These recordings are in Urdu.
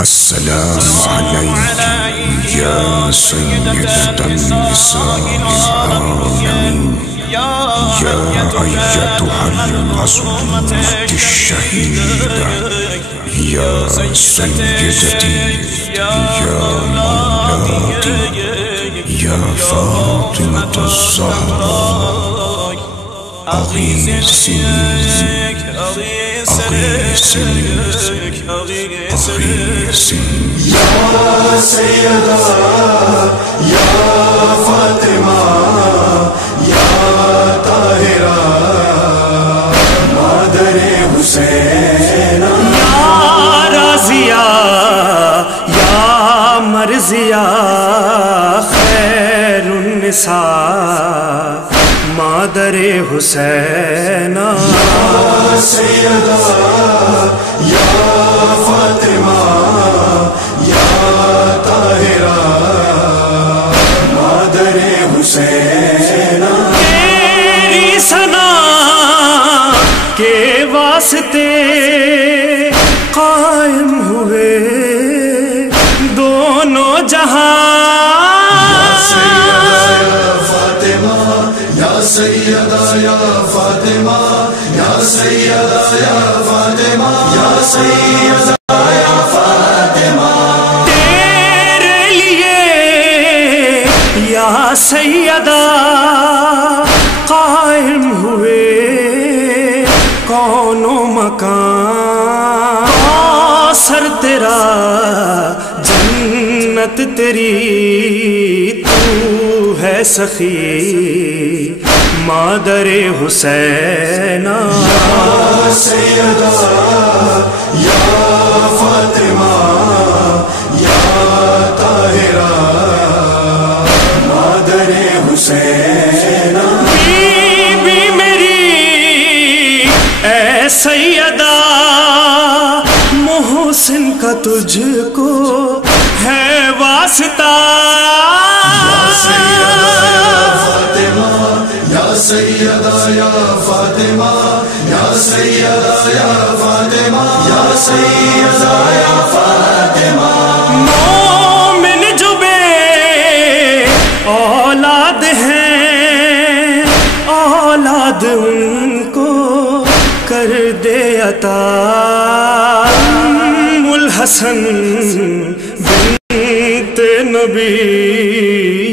السلام عليك يا سيدة النساء العالمين، يا أيتها المظلومة الشهيدة، يا سيدتي يا مولاتي يا فاطمة الزهراء، أغيثيني يا سيدة يا فاطمة يا طاهرة مادر حسین، یا رازیہ یا مرضیہ خیر النساء مادر حسین، یا سیدہ یا فاطمہ یا طاہرہ مادر حسین، تیری ثنا کے واسطے قائم ہوئے دونوں جہاں، یا سیدہ یا فاطمہ یا سیدہ یا فاطمہ یا سیدہ یا فاطمہ، تیرے لیے یا سیدہ قائم ہوئے کون و مکان، کوثر تیرا جنت تیری تو ہے سخی مادر حسین، یا سیدہ یا فاطمہ یا طاہرہ مادر حسین، بی بی میری اے سیدہ محسن کا تجھ کو ہے واسطہ، یا سیدہ یا فاطمہ یا سیدہ یا فاطمہ یا سیدہ یا فاطمہ، مومن جو بے اولاد ہیں اولاد ان کو کر دے عطا، ام الحسن بنت نبی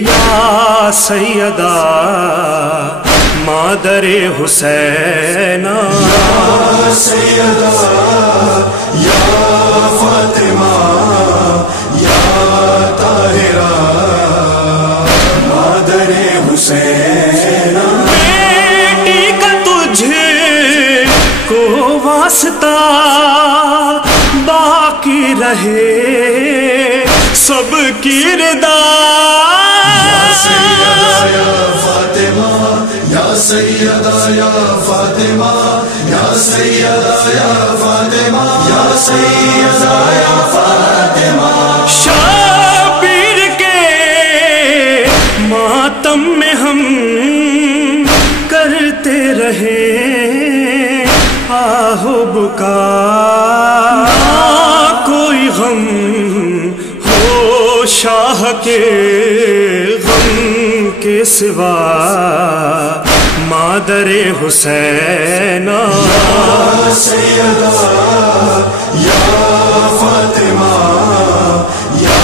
یا سیدہ مادر حسین، یا سیدہ یا فاطمہ یا طاہرہ مادر حسین، بیٹی کا تجھ کو واسطہ باقی رہے سب کی رضا، یا فاطمہ یا سیدہ یا فاطمہ یا سیدہ یا فاطمہ یا سیدہ یا فاطمہ، شبیر کے ماتم میں ہم کرتے رہے آہو بکا، نہ کوئی غم ہو شاہ کے غم کے سوا مادر حسین، یا سیدہ یا فاطمہ یا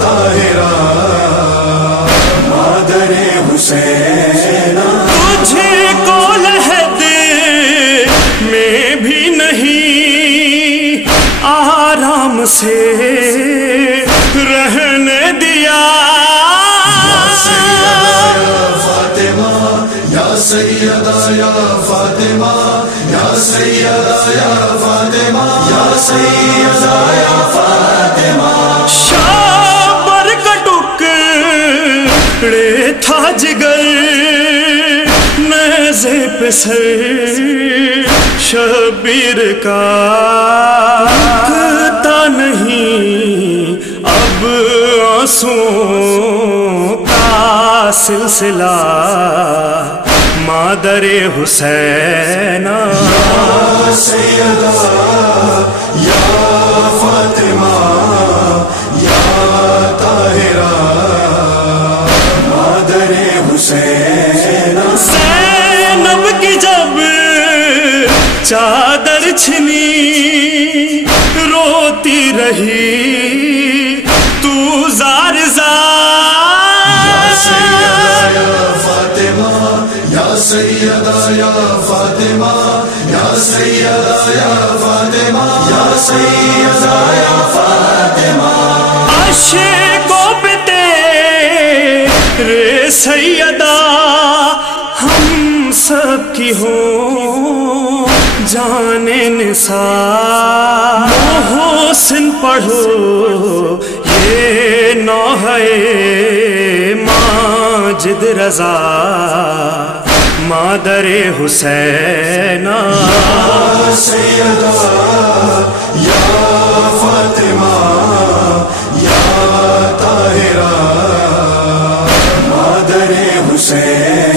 طاہرہ مادر حسین، تجھے کو لحد میں بھی نہیں آرام سے رہنے دیا، یا سیدہ یا فاطمہ یا سیدہ یا فاطمہ یا سیدہ یا فاطمہ، شابر کا ٹکڑے تھا جگر نیزے پہ سر شبیر کا، رکتا نہیں اب آنسوں کا سلسلہ مادر حسین، یا سیدہ یا فاطمہ چادر چھنی روتی رہی تو زار زار، یا سیدہ یا فاطمہ، یا سیدہ یا فاطمہ، یا سیدہ یا فاطمہ، یا سیدہ یا فاطمہ، عاشقوں پہ تیرے سیدہ ہم سب کی ہو جان نثار، محسن پڑھو یہ نوحہ ماجد رضا مادر حسین، یا سیدہ یا فاطمہ یا طاہرہ مادر حسین۔